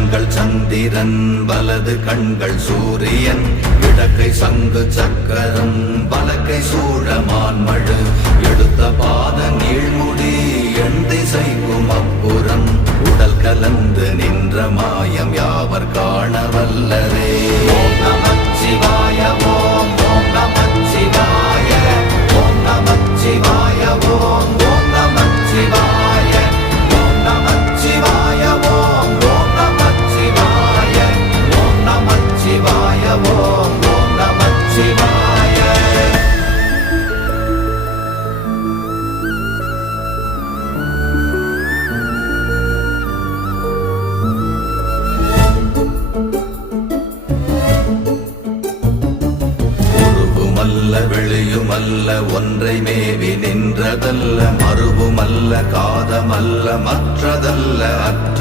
கண்கள் சந்திரன் வலது கண்கள் சூரியன் இடக்கை சங்கு சக்கரம் வலக்கை சூழமான்மழு எடுத்த பாத நீழ்முடி எண் திசைக்கும் அப்புறம் உடல் கலந்து நின்ற மாயம் யாவர் காண வல்லரே. ஓம் நமச்சிவாய ஓம் ஓம் நமச்சிவாய ஓம் நமச்சிவாய ஓம் ஓம் நமச்சிவாய ஓம் நமச்சிவாய ஓம் ஓம் நமச்சிவாய ஓம் நமச்சிவாய ஓம் ஓம் நமச்சிவாய. உருவுமல்ல வெளியுமல்ல ஒன்றை மேவி நின்றதல்ல மறுவுமல்ல காதமல்ல மற்றதல்ல அற்ற